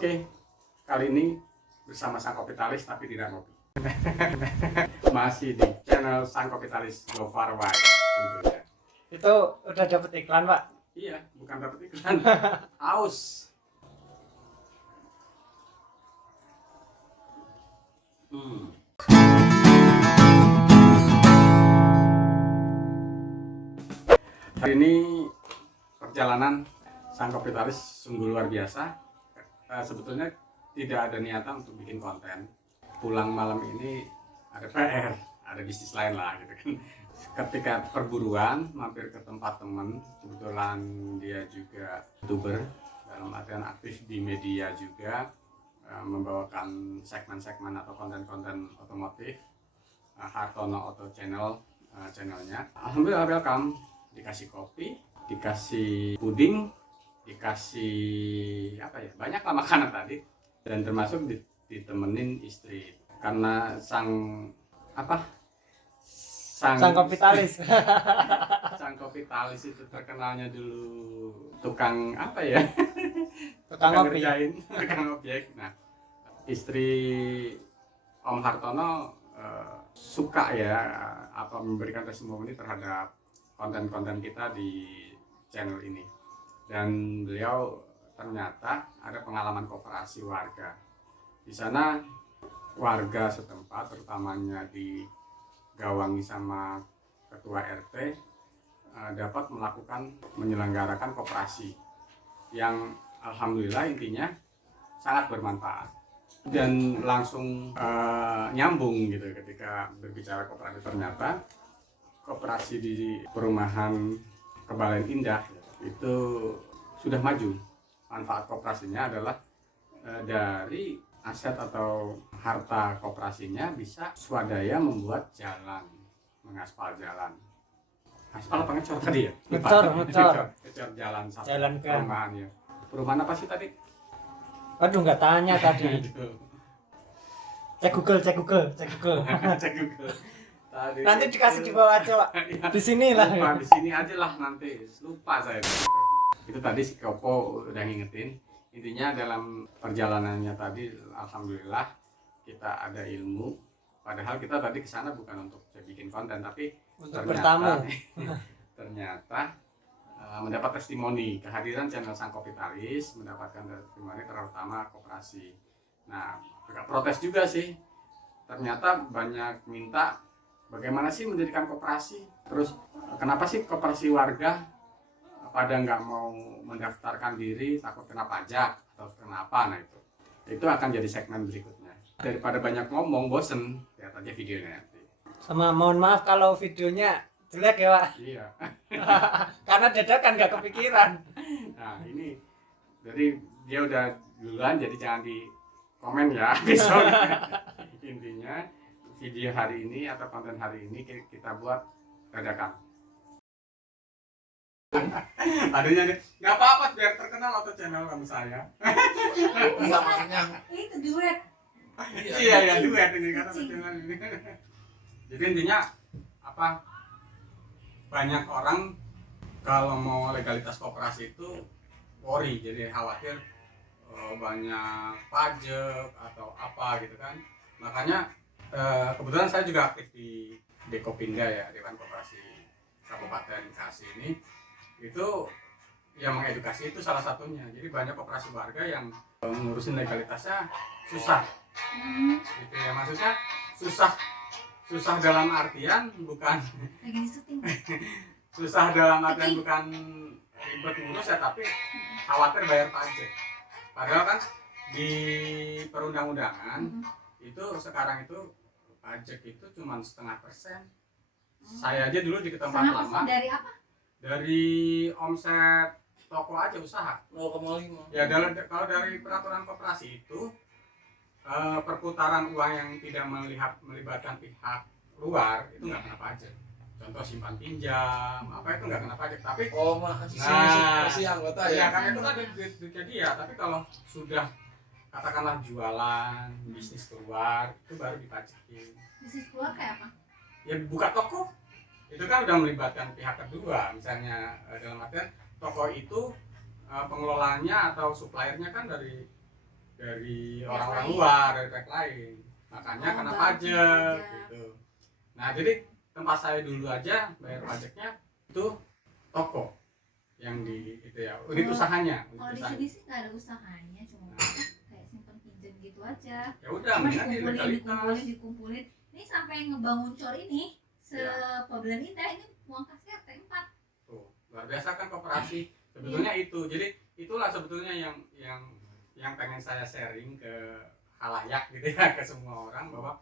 Oke, kali ini bersama Sang Kapitalis tapi tidak ngopi. Masih di channel Sang Kapitalis Go Far Wide tentunya. Itu udah dapet iklan, Pak? Iya, bukan dapat iklan. Aus. Hari ini perjalanan Sang Kapitalis sungguh luar biasa. Sebetulnya tidak ada niatan untuk bikin konten. Pulang malam ini ada PR, ada bisnis lain lah gitu kan. Ketika perburuan mampir ke tempat teman, kebetulan dia juga YouTuber, dalam artian aktif di media juga, membawakan segmen-segmen atau konten-konten otomotif, Hartono Auto Channel, channelnya. Alhamdulillah welcome, dikasih kopi, dikasih puding, dikasih apa ya, banyak lah makanan tadi, dan termasuk ditemenin istri karena sang kapitalis. Sang kapitalis itu terkenalnya dulu tukang apa ya, Tukang ngopi. ngerjain, tukang objek. Nah, istri Om Hartono suka ya apa memberikan testimoni terhadap konten-konten kita di channel ini, dan beliau ternyata ada pengalaman koperasi warga di sana. Warga setempat, terutamanya digawangi sama ketua RT, dapat menyelenggarakan koperasi yang alhamdulillah intinya sangat bermanfaat dan langsung nyambung gitu. Ketika berbicara koperasi, ternyata koperasi di perumahan Kebalen Indah itu sudah maju. Manfaat koperasinya adalah dari aset atau harta koperasinya bisa swadaya membuat jalan, mengaspal jalan. Aspal apa ngecor tadi ya? Ngecor jalan satu Jalan ke perumahan ya. Perumahan apa sih tadi? Aduh, nggak tanya tadi. Cek Google. Cek Google. Tadi Nanti dikasih di bawah aja, Pak. ya, Di sini lah. lupa, di sini aja lah, nanti lupa saya. Itu tadi si Kopo udah ngingetin. Intinya dalam perjalanannya tadi alhamdulillah kita ada ilmu. Padahal kita tadi kesana bukan untuk bikin konten, tapi Untuk bertamu. ternyata mendapat testimoni kehadiran channel Sang Kapitalis, mendapatkan testimoni terutama koperasi. Nah, agak protes juga sih. Ternyata banyak minta bagaimana sih mendirikan koperasi, terus kenapa sih koperasi warga pada nggak mau mendaftarkan diri, takut kena pajak atau kenapa. Nah, itu akan jadi segmen berikutnya. Daripada banyak ngomong bosen, lihat aja videonya nanti. Sama mohon maaf kalau videonya jelek ya, Pak. Iya. Karena dadakan nggak kepikiran. Nah, ini jadi dia udah duluan, jadi jangan di komen ya besok. Intinya video hari ini atau konten hari ini kita buat dadakan. Adanya nih, nggak apa-apa biar terkenal atau channel kamu saya. Iya, maksudnya itu duet. Iya duet ini kata channel ini. Jadi intinya apa? Banyak orang kalau mau legalitas koperasi itu worry, jadi khawatir banyak pajak atau apa gitu kan. Makanya kebetulan saya juga aktif di Dekopinda ya, Dewan Koperasi Kabupaten Bekasi ini. Itu yang mengedukasi itu salah satunya. Jadi banyak koperasi warga yang ngurusin legalitasnya susah. Gitu ya, maksudnya susah dalam artian bukan Lagi syuting. susah dalam artian bukan ribet ngurus ya, tapi khawatir bayar pajak. Padahal kan di perundang-undangan itu sekarang itu pajak itu cuma 0,5%. Saya aja dulu di tempat lama Dari apa? dari omset toko aja usaha 0,5. ya. Kalau dari peraturan koperasi itu perputaran uang yang tidak melibatkan pihak luar itu nggak kena pajak. Contoh simpan pinjam apa itu nggak kena pajak, tapi masih anggota ya ya. kan itu kan duitnya dia. Tapi kalau sudah katakanlah jualan, bisnis keluar, itu baru dipajakin. Bisnis keluar kayak apa? Ya buka toko itu kan udah melibatkan pihak kedua. Misalnya dalam artian toko itu pengelolanya atau suppliernya kan dari dari orang-orang luar, dari pihak lain. Makanya kena pajak gitu. Nah, jadi tempat saya dulu aja bayar pajaknya itu toko yang di itu ya, unit usahanya. Kalau di sini sih nggak ada usahanya, cuma kayak simpen pinjam gitu aja. Ya udah, Cuma mendingan dikumpulin. Ini sampai ngebangun cor ini sepabelan indah ini uang kas RT 4. Tuh, luar biasa kan koperasi. Sebetulnya itu. Jadi itulah sebetulnya yang pengen saya sharing ke halayak gitu ya, ke semua orang, bahwa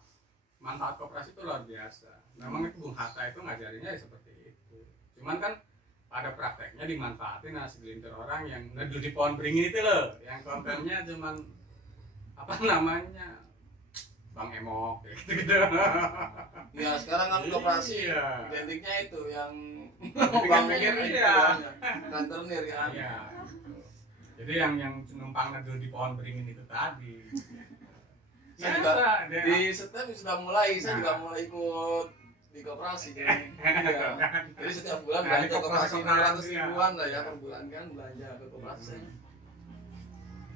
manfaat koperasi itu luar biasa. Memang itu Bung Hatta itu ngajarinnya ya seperti itu. Cuman kan pada prakteknya dimanfaatin segelintir orang yang neduh di pohon beringin itu loh, yang kontennya cuman apa namanya Bang Emok gitu. Ya sekarang kan koperasi Iya. identiknya itu yang Pikir-pikir iya. rentenir kan. Iya. Jadi yang numpang neduh di pohon beringin itu tadi. Saya juga di setiap sudah mulai, saya juga mulai ikut di koperasi. Jadi setiap bulan belanja koperasi 600 ribuan lah ya per bulan kan, belanja ke koperasi.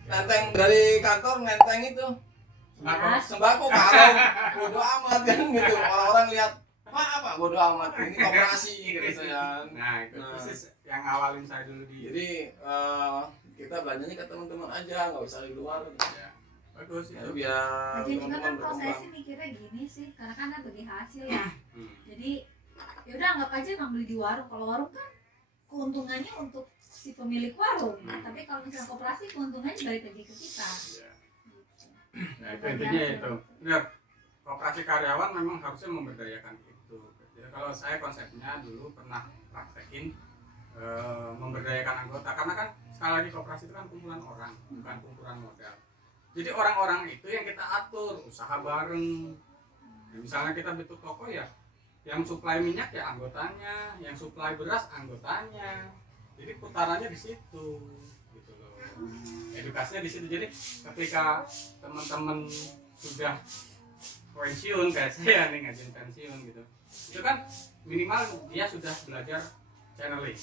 Nenteng dari kantor, nenteng itu sembako karung, bodo amat kan gitu. Orang-orang lihat, apa bodo amat, ini koperasi gitu saya. Nah itu persis yang awalin saya dulu di. Jadi kita belanjanya ke teman-teman aja, nggak usah di luar. Ya, bagus Itu itu. biar Jadi juga teman-teman kan kalau saya berkembang. sih mikirnya gini sih, karena kan ada bagi hasil ya. Hmm. Jadi ya udah anggap aja emang beli di warung. Kalau warung kan keuntungannya untuk si pemilik warung, tapi kalau misalnya koperasi keuntungannya balik lagi ke kita. Ya. Nah itu intinya itu. Benar. Koperasi karyawan memang harusnya memberdayakan itu. Jadi kalau saya konsepnya dulu pernah praktekin memberdayakan anggota, karena kan sekali lagi koperasi itu kan kumpulan orang, bukan kumpulan modal. Jadi orang-orang itu yang kita atur usaha bareng. Ya, misalnya kita bentuk toko ya, yang suplai minyak ya anggotanya, yang suplai beras anggotanya. Jadi putarannya di situ, gitu loh. Edukasinya di situ. Jadi ketika teman-teman sudah pensiun kayak saya nih, ngajin pensiun gitu, itu kan minimal dia sudah belajar channeling,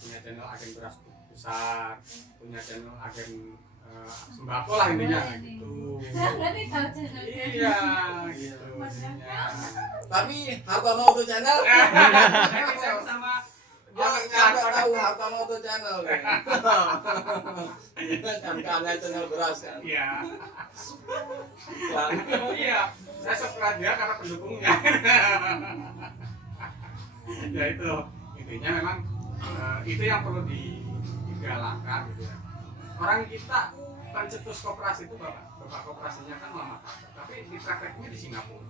punya channel agen beras besar, punya channel agen sembako lah intinya gitu. Berarti tahu channelnya. Iya gitu intinya. Tapi Hartono Auto Channel, Saya bisa sama nggak tahu Hartono Auto Channel kan? Kan channel beras kan? Iya. Kan? Iya, saya subscribe dia karena pendukungnya. Ya itu intinya memang itu yang perlu digalakkan gitu ya. Orang kita pencetus koperasi itu bapak koperasinya kan Muhammad Hatta, tapi di prakteknya di Singapura.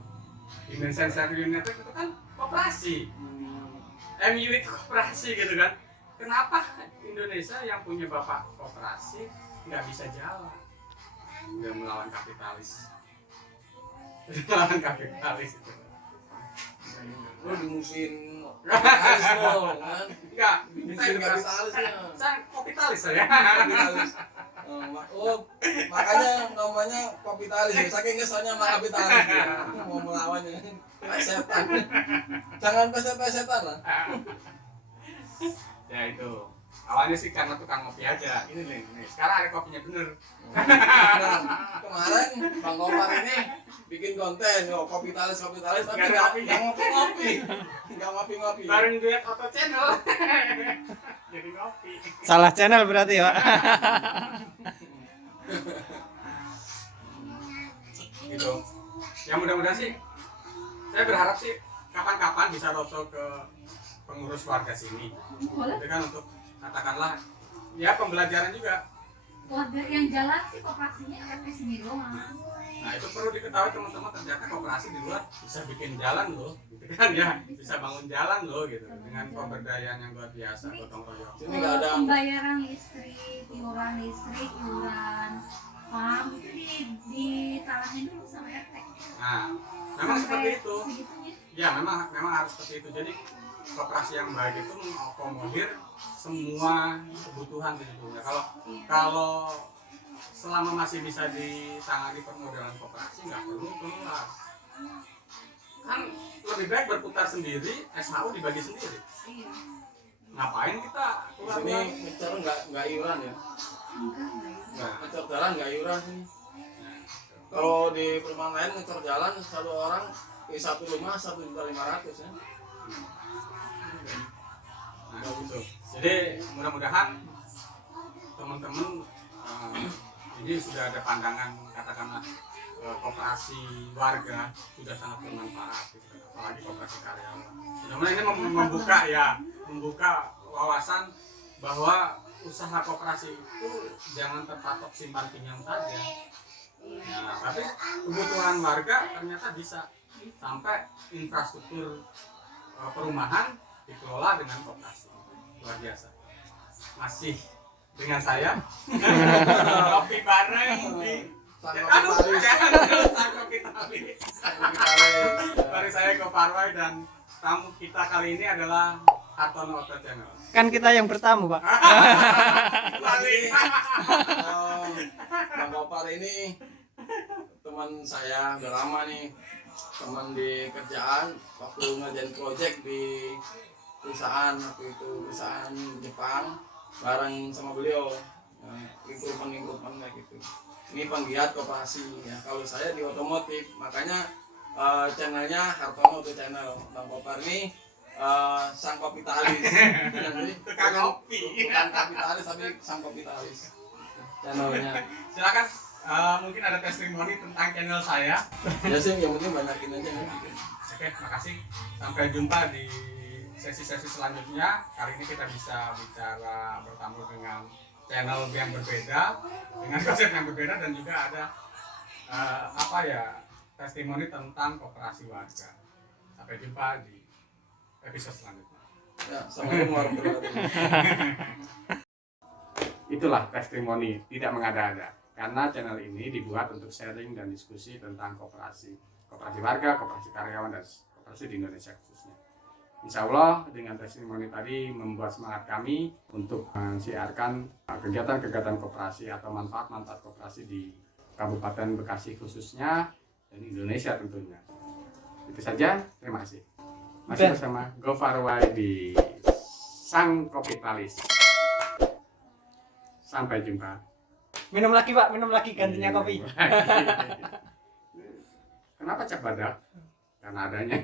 Indonesia Century United itu kan koperasi. MU itu koperasi gitu kan. Kenapa Indonesia yang punya bapak koperasi nggak bisa jalan? Dia melawan kapitalis. Melawan kapitalis itu. Lo dimusuhin kapitalis lo kan? Enggak, Dimusuhin kapitalis ya. Saya kapitalis saya. Kapitalis. Oh, makanya namanya kapitalis ya. Saking kesannya sama kapitalis ya. Mau melawannya setan. Jangan peset-pesetan lah. Ya itu. Awalnya sih karena tukang kopi aja. Ini nih. Sekarang ada kopinya bener. Nah, kemarin Bang Komar ini bikin konten, kapitalis tapi Nggak nggak ngopi-ngopi. Nggak ngopi-ngopi. Bareng duet Auto Channel. Jadi kopi. Salah channel berarti ya, Pak. Gitu. Ya mudah-mudahan sih. Saya berharap sih kapan-kapan bisa roadshow ke pengurus warga sini. Boleh. Itu kan untuk katakanlah ya pembelajaran juga. Warga yang jalan sih koperasinya RT sini doang. Nah itu perlu diketahui teman-teman, ternyata koperasi di luar bisa bikin jalan loh, gitu kan ya, bisa bangun jalan loh gitu, dengan pemberdayaan yang luar biasa, gotong royong. Sini nggak ada. Pembayaran listrik, iuran PAM itu ditalangin dulu sama RT. Nah, memang seperti itu. Segitunya. Ya memang harus seperti itu. Jadi koperasi yang baik itu mengakomodir semua kebutuhan di situ. Ya, kalau selama masih bisa ditangani permodalan koperasi nggak perlu keluar. Kan lebih baik berputar sendiri, SHU dibagi sendiri. Iya. Ngapain kita Di keluar? sini ngecer nggak iuran ya? Enggak. Nggak ngecer jalan nggak iuran sih. Kalau di perumahan lain ngecor jalan satu orang di satu rumah 1.500.000 ya. Nah, gitu. Jadi mudah-mudahan teman-teman ini sudah ada pandangan katakanlah koperasi warga sudah sangat bermanfaat, gitu. Apalagi koperasi karyawan. Mudah-mudahan ini membuka wawasan bahwa usaha koperasi itu jangan terpatok simpan pinjam saja. Nah, tapi kebutuhan warga ternyata bisa sampai infrastruktur perumahan dikelola dengan koperasi. Luar biasa. Masih dengan saya kopi bareng di Mari saya ke Parwai dan tamu kita kali ini adalah Hartono Auto Channel. Kan kita yang bertamu, Pak. Bang Gopar ini teman saya udah lama nih, teman di kerjaan waktu ngerjain project di perusahaan waktu itu, perusahaan Jepang bareng sama beliau, lingkupan kayak gitu. Ini penggiat koperasi ya. Kalau saya di otomotif, makanya channelnya Hartono Auto Channel. Bang Gopar ini sang kapitalis. Jadi bukan kapitalis tapi sang kapitalis. Channelnya. Silakan mungkin ada testimoni tentang channel saya. Ya sih, yang penting banyakin aja. Oke, makasih. Sampai jumpa di sesi-sesi selanjutnya. Kali ini kita bisa bicara bertamu dengan channel yang berbeda, dengan konsep yang berbeda, dan juga ada testimoni tentang koperasi warga. Sampai jumpa di episode selanjutnya. Ya, assalamualaikum warahmatullahi wabarakatuh. Itulah testimoni, tidak mengada-ada. Karena channel ini dibuat untuk sharing dan diskusi tentang koperasi warga, koperasi karyawan, dan koperasi di Indonesia khususnya. Insya Allah dengan testimoni tadi membuat semangat kami untuk mensiarkan kegiatan-kegiatan koperasi atau manfaat-manfaat koperasi di Kabupaten Bekasi khususnya dan Indonesia tentunya. Itu saja, terima kasih. Masih bersama Gopar Wai di Sang Kapitalis. Sampai jumpa. Minum lagi, Pak, minum lagi gantinya kopi. Kenapa Cak Badak? Karena adanya.